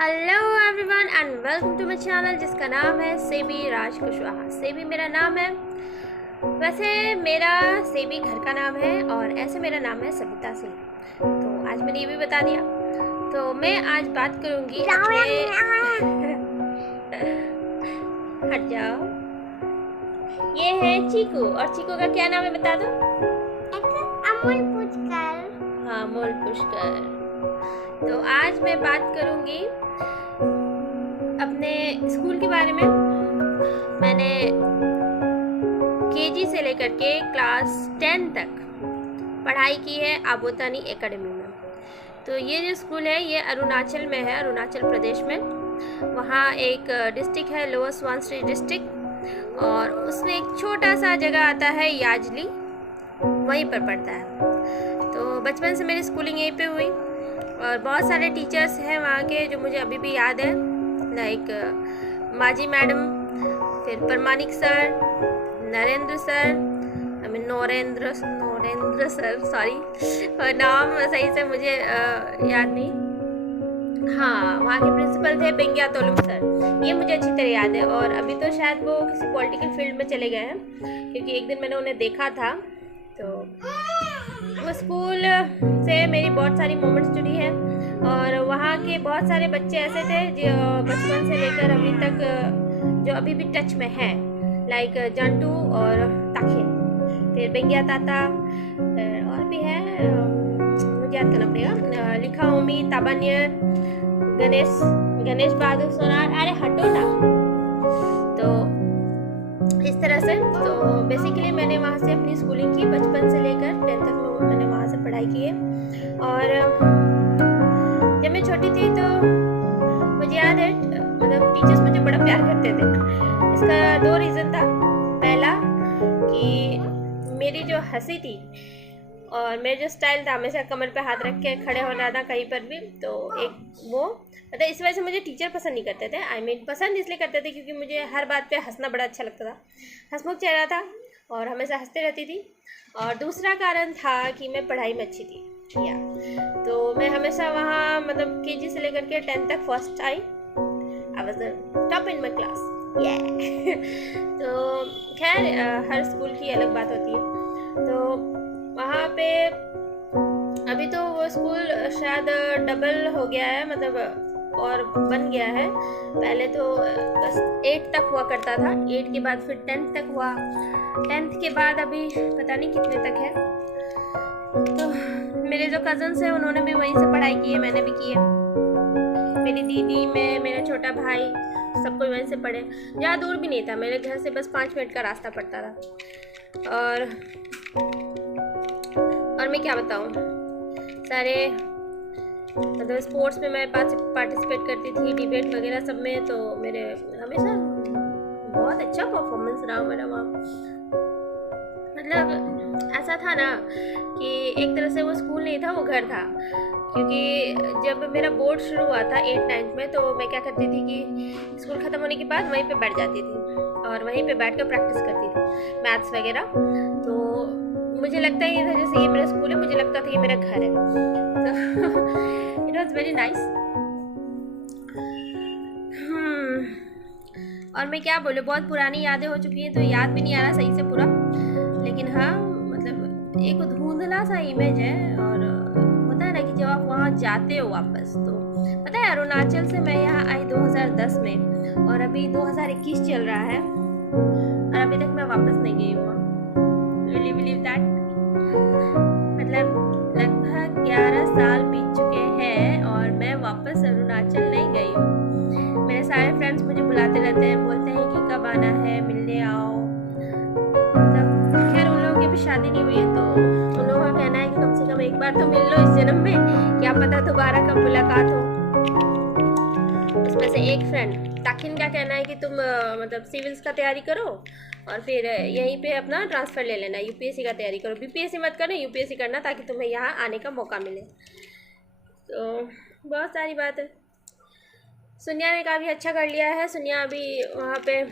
Hello everyone and welcome to my channel जिसका नाम है सेबी राज कुशवाहा। सेबी मेरा नाम है। वैसे मेरा सेबी घर का नाम है और ऐसे मेरा नाम है सविता सिंह। तो आज मैंने ये भी बता दिया। तो मैं आज बात करूँगी हट जाओ। ये है चीकू और चीकू का क्या नाम है बता दो। अमूल पुष्कर। हाँ, अमूल पुष्कर। तो आज मैं बात करूँगी अपने स्कूल के बारे में। मैंने केजी से लेकर के क्लास 10 तक पढ़ाई की है आबोतानी एकेडमी में। तो ये जो स्कूल है ये अरुणाचल में है, अरुणाचल प्रदेश में। वहाँ एक डिस्ट्रिक्ट है लोअर सुबनसिरी डिस्ट्रिक्ट और उसमें एक छोटा सा जगह आता है याजली, वहीं पर पढ़ता है। तो बचपन से मेरी स्कूलिंग यहीं पे हुई और बहुत सारे टीचर्स हैं वहाँ के जो मुझे अभी भी याद है, लाइक माजी मैडम, फिर Paramanik sir, Narendra sir, Norendra sir, sorry नाम सही से मुझे याद नहीं। हाँ, वहाँ के प्रिंसिपल थे बेंगिया तोलुम सर, ये मुझे अच्छी तरह याद है। और अभी तो शायद वो किसी पॉलिटिकल फील्ड में चले गए हैं, क्योंकि एक दिन मैंने उन्हें देखा था। तो वो स्कूल से मेरी बहुत सारी मोमेंट्स जुड़ी है और वहाँ के बहुत सारे बच्चे ऐसे थे जो बचपन से लेकर अभी तक जो अभी भी टच में हैं, लाइक जंटू और ताखिन, फिर बेंगिया ताता, और भी है मुझे याद करना पड़ेगा, लिखा होमी, ताबानियर, गणेश बहादुर सोनार। अरे हटो ना। तो इस तरह से तो बेसिकली मैंने वहाँ से अपनी स्कूलिंग की, बचपन से लेकर 10 तक मैंने वहाँ से पढ़ाई की है। और जब मैं छोटी थी तो मुझे याद है, मतलब टीचर्स मुझे बड़ा प्यार करते थे। इसका 2 रीज़न था। पहला कि मेरी जो हंसी थी और मेरा जो स्टाइल था, हमेशा कमर पे हाथ रख के खड़े होना था कहीं पर भी, तो एक वो मतलब इस वजह से मुझे टीचर पसंद नहीं करते थे। आई मीन पसंद इसलिए करते थे क्योंकि मुझे हर बात पे हंसना बड़ा अच्छा लगता था। हंसमुख चेहरा था और हमेशा हंसते रहती थी। और दूसरा कारण था कि मैं पढ़ाई में अच्छी थी या तो मैं हमेशा वहाँ मतलब केजी से लेकर के 10 तक first I. I was the top in my class. तो खैर हर स्कूल की अलग बात होती है। तो वहाँ पे अभी तो वो स्कूल शायद डबल हो गया है, मतलब और बन गया है। पहले तो बस 8 तक हुआ करता था, 8 के बाद फिर 10 तक हुआ, 10th के बाद अभी पता नहीं कितने तक है। तो मेरे जो कज़न्स हैं उन्होंने भी वहीं से पढ़ाई की है, मैंने भी की है। मेरी दीदी, मैं, मेरा छोटा भाई, सब कोई वहीं से पढ़े। ज़्यादा दूर भी नहीं था, मेरे घर से बस 5 मिनट का रास्ता पड़ता था। और मैं क्या बताऊँ, सारे मतलब स्पोर्ट्स में मैं पार्टिसिपेट करती थी, डिबेट वगैरह सब में। तो मेरे हमेशा बहुत अच्छा परफॉर्मेंस रहा मेरा वहाँ। मतलब ऐसा था ना कि एक तरह से वो स्कूल नहीं था, वो घर था। क्योंकि जब मेरा बोर्ड शुरू हुआ था 8-9 में, तो मैं क्या करती थी कि स्कूल ख़त्म होने के बाद वहीं पे बैठ जाती थी और वहीं पे बैठ कर प्रैक्टिस करती थी मैथ्स वगैरह। तो मुझे लगता ही था जैसे ये मेरा स्कूल है, मुझे लगता था ये मेरा घर है। तो इट वॉज वेरी नाइस। और मैं क्या बोलूँ, बहुत पुरानी यादें हो चुकी हैं तो याद भी नहीं आ रहा सही से पूरा। लेकिन हाँ, मतलब एक धुंधला सा इमेज है। और होता है ना कि जब आप वहाँ जाते हो वापस, तो पता है अरुणाचल से मैं यहाँ आई 2010 में और अभी 2021 चल रहा है और अभी तक मैं वापस नहीं गई हूँ। Will you believe that? मतलब लगभग 11 साल बीत चुके हैं और मैं वापस अरुणाचल नहीं गई हूँ। मेरे सारे फ्रेंड्स मुझे बुलाते रहते हैं, बोलते हैं कि कब आना है, मिलने आओ। मतलब खैर उन लोगों की भी शादी नहीं हुई है, तो उन लोगों का कहना है कि कम से कम एक बार तो मिल लो इस जन्म में, क्या पता दोबारा कब मुलाकात हो। उसमें से एक फ्रेंड ताकिन का कहना है कि तुम मतलब सिविल्स का तैयारी करो और फिर यहीं पे अपना ट्रांसफ़र ले लेना, यूपीएससी का तैयारी करो, बीपीएससी मत करना, यूपीएससी करना, ताकि तुम्हें यहाँ आने का मौका मिले। तो बहुत सारी बात है। सुनिया ने काफ़ी अच्छा कर लिया है। सुनिया अभी वहाँ पे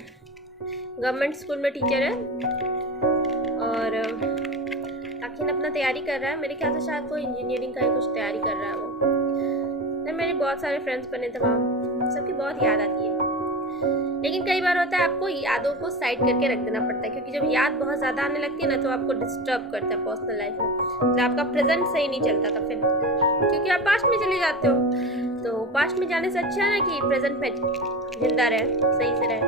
गवर्नमेंट स्कूल में टीचर है और ताकिन अपना तैयारी कर रहा है। मेरे ख्याल से शायद वो इंजीनियरिंग का ही कुछ तैयारी कर रहा है वो। मेरे बहुत सारे फ्रेंड्स बने थे वहाँ। सबकी बहुत याद आती है। लेकिन कई बार होता है आपको यादों को साइड करके रख देना पड़ता है, क्योंकि जब याद बहुत ज़्यादा आने लगती है ना तो आपको डिस्टर्ब करता है पर्सनल लाइफ में, तो आपका प्रेजेंट सही नहीं चलता था फिर, क्योंकि आप पास्ट में चले जाते हो। तो पास्ट में जाने से अच्छा है ना कि प्रेजेंट में जिंदा रहे, सही से रहे।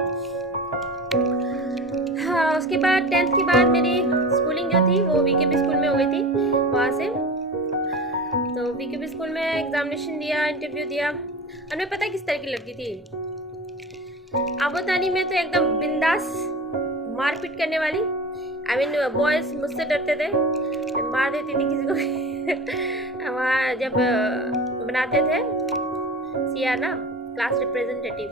हाँ, उसके बाद 10th के बाद मेरी स्कूलिंग जो थी वो वीकेबी स्कूल में हो गई थी। वहाँ से तो वीकेबी स्कूल में एग्जामिनेशन दिया, इंटरव्यू दिया, और मैं पता किस तरह की लड़की थी। आबोतानी में तो एकदम बिंदास मारपीट करने वाली। आई मीन बॉयज मुझसे डरते थे, मार देती थी किसी को। वहाँ जब बनाते थे सीआर ना, क्लास रिप्रेजेंटेटिव,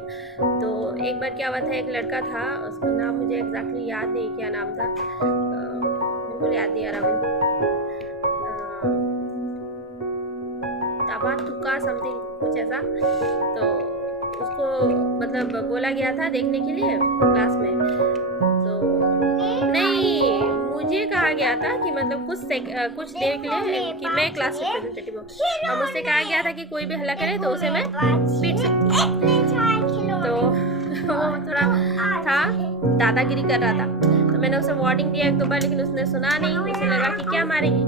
तो एक बार क्या हुआ था, एक लड़का था, उसका नाम मुझे एग्जैक्टली याद नहीं क्या नाम था, बिल्कुल याद नहीं आ रहा मुझे, ताबा तुका समथिंग कुछ ऐसा। तो उसको मतलब बोला गया था देखने के लिए क्लास में, तो नहीं, मुझे कहा गया था कि मतलब कुछ देर के लिए कि मैं क्लास रिप्रेजेंटेटिव हूँ, और मुझसे कहा गया था कि कोई भी हल्ला करे तो उसे मैं पीट सकती हूँ। तो वो थोड़ा था, दादागिरी कर रहा था, तो मैंने उसे वार्निंग दिया 1-2 बार, लेकिन उसने सुना नहीं। उसे लगा कि क्या मारेगी,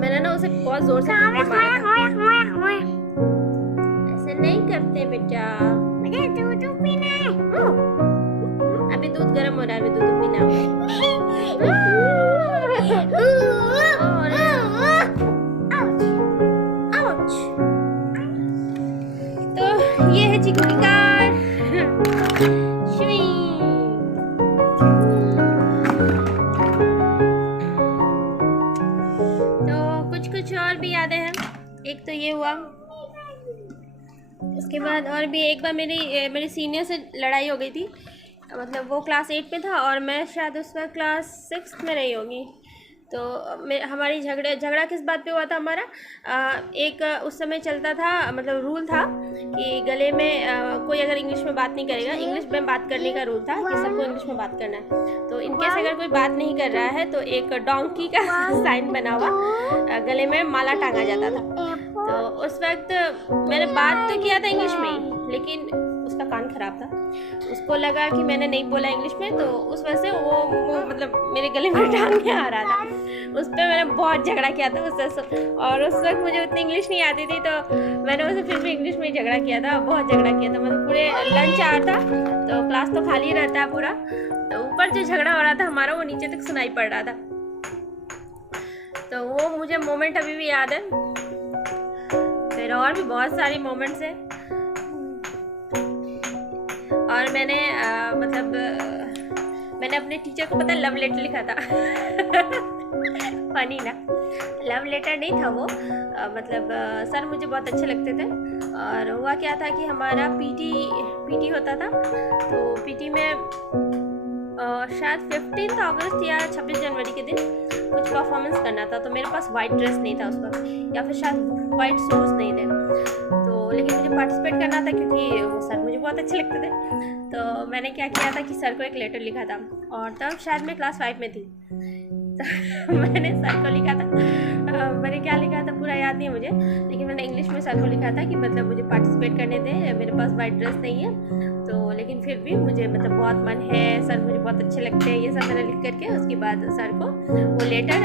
मैंने ना उसे बहुत जोर से मारा। ऐसे नहीं करते बेटा, मुझे दूध पीना है। अभी दूध गर्म हो रहा है, अभी दूध पीना तो ये है चीकू की कार। तो कुछ और भी यादें हैं। एक तो ये हुआ, उसके बाद और भी एक बार मेरी सीनियर से लड़ाई हो गई थी। मतलब वो क्लास 8 में था और मैं शायद उस वक्त क्लास 6 में रही होगी। तो हमारी झगड़ा किस बात पे हुआ था हमारा, एक उस समय चलता था, मतलब रूल था कि गले में कोई अगर इंग्लिश में बात नहीं करेगा, इंग्लिश में बात करने का रूल था कि सबको इंग्लिश में बात करना है। तो इनकेस अगर कोई बात नहीं कर रहा है तो एक डोंकी का साइन बना हुआ गले में माला टांगा जाता था। तो उस वक्त मैंने बात तो किया था इंग्लिश में ही, लेकिन उसका कान खराब था, उसको लगा कि मैंने नहीं बोला इंग्लिश में, तो उस वजह से वो मतलब मेरे गले में टांग के आ रहा था। उस पर मैंने बहुत झगड़ा किया था उससे, और उस वक्त मुझे उतनी इंग्लिश नहीं आती थी, तो मैंने उससे फिर भी इंग्लिश में ही झगड़ा किया था, बहुत झगड़ा किया था। मतलब पूरे लंच आवर था तो क्लास तो खाली रहता है पूरा, तो ऊपर जो झगड़ा हो रहा था हमारा वो नीचे तक सुनाई पड़ रहा था। तो वो मुझे मोमेंट अभी भी याद है। फिर और भी बहुत सारी मोमेंट्स हैं। और मैंने मैंने अपने टीचर को पता लव लेटर लिखा था। फनी ना, लव लेटर नहीं था वो, सर मुझे बहुत अच्छे लगते थे। और हुआ क्या था कि हमारा पीटी होता था, तो पीटी में शायद 15 अगस्त या 26 जनवरी के दिन कुछ परफॉर्मेंस करना था। तो मेरे पास वाइट ड्रेस नहीं था उस वक्त, या फिर शायद वाइट शूज़ नहीं थे, तो लेकिन मुझे पार्टिसिपेट करना था क्योंकि वो सर मुझे बहुत अच्छे लगते थे। तो मैंने क्या किया था कि सर को एक लेटर लिखा था, और तब शायद मैं क्लास 5 में थी। तो मैंने सर को लिखा था, मैंने क्या लिखा था पूरा याद नहीं मुझे, लेकिन मैंने इंग्लिश में सर को लिखा था कि मतलब मुझे पार्टिसिपेट करने दें, मेरे पास वाइट ड्रेस नहीं है, तो लेकिन फिर भी मुझे मतलब बहुत मन है, सर मुझे बहुत अच्छे लगते हैं, ये सब मैंने लिख करके उसके बाद सर को वो लेटर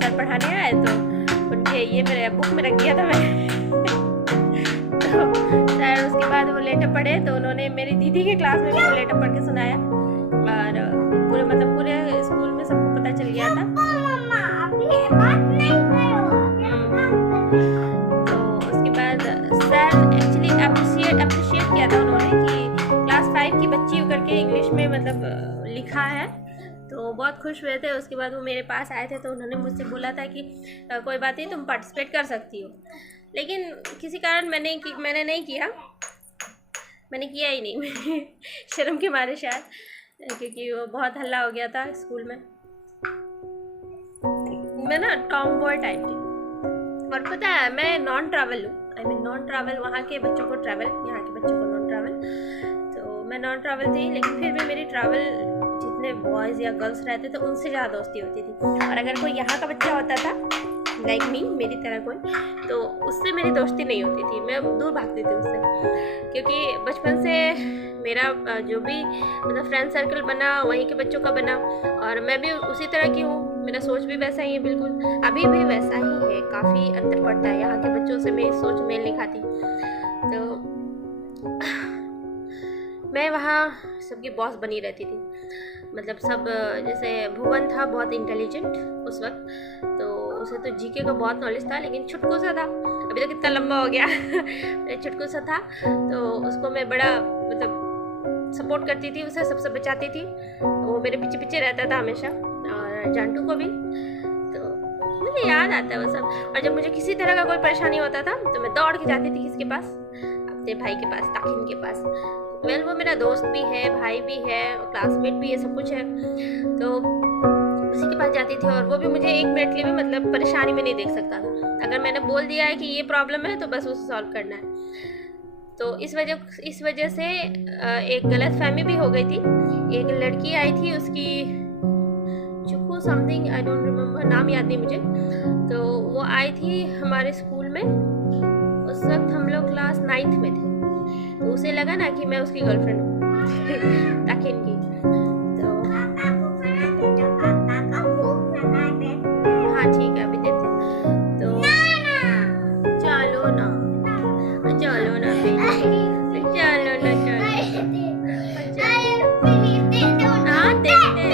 सर पढ़ाने आए तो उनके ये मेरे बुक में रख दिया था मैं। तो सर उसके बाद वो लेटर पढ़े, तो उन्होंने मेरी दीदी के क्लास में भी वो लेटर पढ़ के सुनाया, और पूरे स्कूल में सबको पता चल गया था। तो उसके बाद सर एक्चुअली अप्रिशिएट किया था उन्होंने कि क्लास 5 की बच्ची होकर के इंग्लिश में मतलब लिखा है, तो बहुत खुश हुए थे। उसके बाद वो मेरे पास आए थे, तो उन्होंने मुझसे बोला था कि कोई बात नहीं, तुम पार्टिसिपेट कर सकती हो। लेकिन किसी कारण मैंने नहीं किया, मैंने किया ही नहीं शर्म के मारे शायद, क्योंकि वो बहुत हल्ला हो गया था स्कूल में। मैं ना टॉम बॉय टाइप थी, और पता है मैं नॉन ट्रैवल हूँ। आई मीन नॉन ट्रैवल, वहाँ के बच्चों को ट्रैवल, यहाँ के बच्चों को नॉन ट्रैवल। तो मैं नॉन ट्रैवल थी, लेकिन फिर भी मेरी ट्रैवल जितने बॉयज़ या गर्ल्स रहते थे उनसे ज़्यादा दोस्ती होती थी। और अगर कोई यहाँ का बच्चा होता था लाइक मी, मेरी तरह कोई, तो उससे मेरी दोस्ती नहीं होती थी, मैं दूर भागती थी उससे, क्योंकि बचपन से मेरा जो भी मतलब फ्रेंड सर्कल बना वहीं के बच्चों का बना, और मैं भी उसी तरह की हूँ, मेरा सोच भी वैसा ही है, बिल्कुल अभी भी वैसा ही है, काफ़ी अंतर पड़ता है, यहाँ के बच्चों से मेरी सोच मेल नहीं खाती। तो मैं वहाँ सबकी बॉस बनी रहती थी, मतलब सब, जैसे भुवन था बहुत इंटेलिजेंट उस वक्त, तो उसे तो जीके का बहुत नॉलेज था, लेकिन छुटकू सा था, अभी तो कितना लंबा हो गया छुटकू सा था, तो उसको मैं बड़ा मतलब सपोर्ट करती थी, उसे सबसे बचाती थी, वो मेरे पीछे पीछे रहता था हमेशा, और जांटू को भी, तो मुझे याद आता है वो सब। और जब मुझे किसी तरह का कोई परेशानी होता था तो मैं दौड़ के जाती थी किसके पास, अपने भाई के पास, ताकिन के पास। वेल वो मेरा दोस्त भी है, भाई भी है, क्लासमेट भी है, सब कुछ है, तो उसी के पास जाती थी, और वो भी मुझे एक मिनट के लिए भी मतलब परेशानी में नहीं देख सकता था, अगर मैंने बोल दिया है कि ये प्रॉब्लम है तो बस उसे सॉल्व करना है। तो इस वजह से एक गलतफहमी भी हो गई थी, एक लड़की आई थी, उसकी चुक्कू समथिंग, आई डोंट रिमेम्बर, नाम याद नहीं मुझे, तो वो आई थी हमारे स्कूल में, उस वक्त हम लोग क्लास 9th में थे, तो उसे लगा ना कि मैं उसकी गर्लफ्रेंड हूँ ताकिन की, तो हाँ ठीक है अभी देते, तो चलो ना चलो ना हाँ देखते,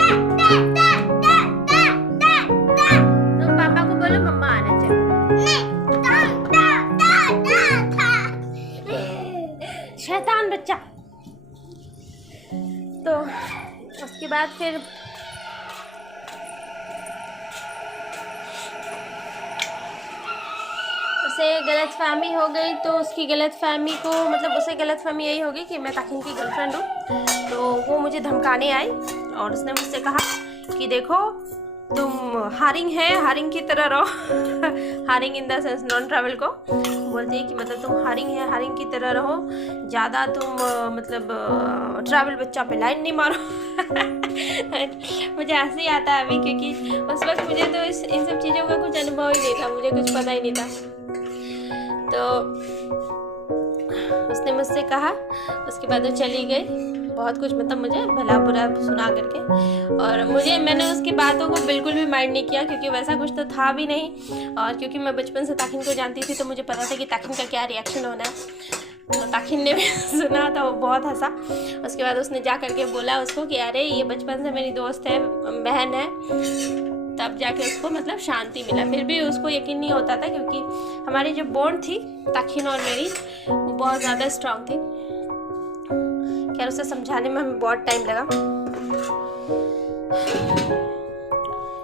तो पापा को बोलो मम्मा आना चाहिए, शैतान बच्चा। तो उसके बाद फिर उसे गलतफहमी हो गई, तो उसकी गलतफहमी को मतलब उसे गलतफहमी यही होगी कि मैं ताकिन की गर्लफ्रेंड हूँ, तो वो मुझे धमकाने आई, और उसने मुझसे कहा कि देखो तुम हारिंग है, हारिंग की तरह रहो हारिंग in the sense non travel को बोलती है कि मतलब तुम हारिंग है, हारिंग की तरह रहो, ज़्यादा तुम मतलब ट्रैवल बच्चा पे लाइन नहीं मारो मुझे हंसी आता है अभी, क्योंकि उस वक्त मुझे तो इन सब चीज़ों का कुछ अनुभव ही नहीं था, मुझे कुछ पता ही नहीं था। तो उसने मुझसे कहा, उसके बाद वो चली गई, बहुत कुछ मतलब मुझे भला बुरा सुना करके, और मैंने उसकी बातों को बिल्कुल भी माइंड नहीं किया, क्योंकि वैसा कुछ तो था भी नहीं, और क्योंकि मैं बचपन से ताकिन को जानती थी, तो मुझे पता था कि ताकिन का क्या रिएक्शन होना है। तो ताकिन ने भी सुना तो वो बहुत हंसा। उसके बाद उसने जा करके बोला उसको कि अरे ये बचपन से मेरी दोस्त है, बहन है, तब जाके उसको मतलब शांति मिला। फिर भी उसको यकीन नहीं होता था, क्योंकि हमारी जो बॉन्ड थी ताकिन और मेरी, वो बहुत ज़्यादा स्ट्रांग थी। खैर उसे समझाने में हमें बहुत टाइम लगा,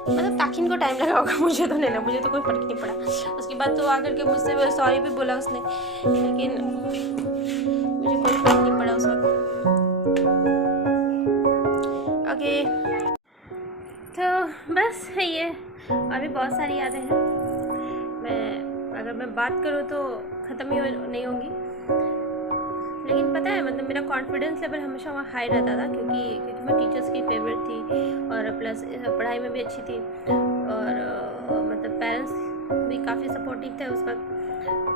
मतलब ताकिन को टाइम लगा होगा, मुझे तो नहीं लगा, मुझे तो कोई फर्क नहीं पड़ा। उसके बाद तो आकर के मुझसे सॉरी भी बोला उसने, लेकिन मुझे कोई फर्क नहीं पड़ा उस वक्त। ओके, तो बस है ये, अभी बहुत सारी यादें हैं, अगर मैं बात करूँ तो ख़त्म ही नहीं होंगी, लेकिन पता है मतलब मेरा कॉन्फिडेंस लेवल हमेशा वहाँ हाई रहता था, क्योंकि मैं टीचर्स की फेवरेट थी, और प्लस पढ़ाई में भी अच्छी थी, और मतलब पेरेंट्स भी काफ़ी सपोर्टिव थे उस वक्त,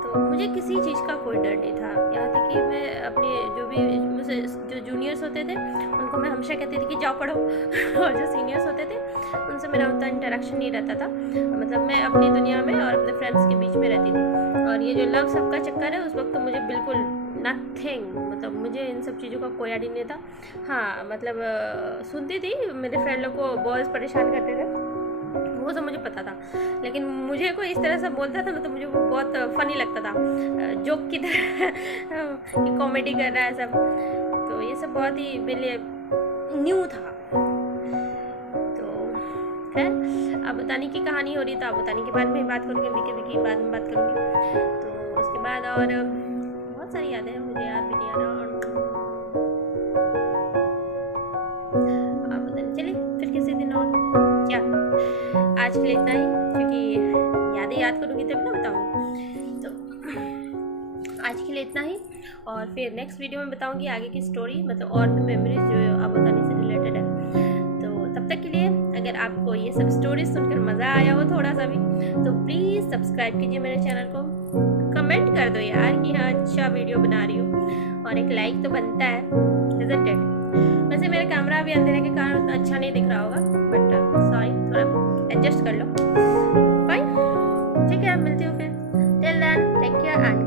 तो मुझे किसी चीज़ का कोई डर नहीं था। यहाँ तक कि मैं अपने जो भी मुझसे जो जूनियर्स होते थे उनको मैं हमेशा कहती थी कि जाओ पढ़ो और जो सीनियर्स होते थे उनसे मेरा उतना इंटरेक्शन नहीं रहता था, मतलब मैं अपनी दुनिया में और अपने फ्रेंड्स के बीच में रहती थी। और ये जो लव सबका चक्कर है, उस वक्त तो मुझे बिल्कुल नथिंग, मतलब मुझे इन सब चीज़ों का कोई आइडिया नहीं था। हाँ मतलब सुनती थी मेरे फ्रेंड लोग को बॉयज़ परेशान करते थे, वो सब मुझे पता था, लेकिन मुझे कोई इस तरह से बोलता था ना तो मुझे वो बहुत फनी लगता था, जोक की तरह कि कॉमेडी कर रहा है सब, तो ये सब बहुत ही मेरे लिए न्यू था। तो खैर अब बताने की कहानी हो रही, तो अब बताने के बाद में बात करूँगी, विकी बाद में बात करूँगी। तो उसके बाद और बहुत सारी यादें हैं, मुझे याद भी नहीं आ रहा, और आप पता नहीं, चलिए फिर किसी दिन और, क्या आज के लिए इतना ही, क्योंकि यादें याद करूँगी तभी ना बताऊँगी। तो आज के लिए इतना ही, और फिर नेक्स्ट वीडियो में बताऊँगी आगे की स्टोरी, मतलब और भी मेमोरीज जो अब बताने से रिलेटेड है। तो तब तक के लिए अगर आपको ये सब स्टोरी सुनकर मज़ा आया हो थोड़ा सा भी, तो प्लीज़ सब्सक्राइब कीजिए मेरे चैनल को, कमेंट कर दो यार कि हाँ अच्छा वीडियो बना रही हूँ, और एक लाइक तो बनता है, isn't it? वैसे मेरा कैमरा भी अंधेरे के कारण उतना अच्छा नहीं दिख रहा होगा, बट सॉरी, थोड़ा एडजस्ट कर लो। फाइन, ठीक है, मिलती हूँ फिर। Till then take care and